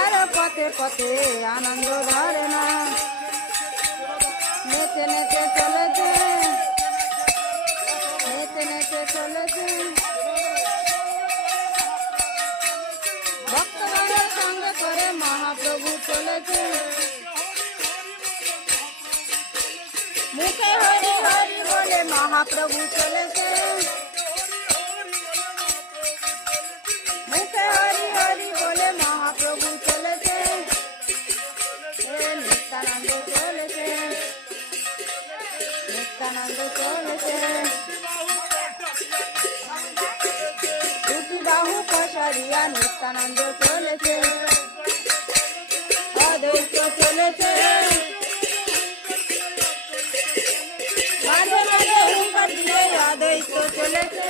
আর পথে পথে আনন্দ ধরে না, নেচে নেচে চলেছে, নেচে নেচে চলেছে। ভক্তগণের সঙ্গে করে মহাপ্রভু চলেছে, মুখে হরি হরি বলে মহাপ্রভু চলেছে, মুখে হরি হরি বলে মহাপ্রভু চলেছে। নিত্যানন্দ চলেছে, নিত্যানন্দ চলেছে, দুটি বাহু পসারিয়া নিত্যানন্দ চলেছে, অদ্বৈত চলেছে, মাঝে মাঝে হুঙ্কার দিয়ে অদ্বৈত চলেছে।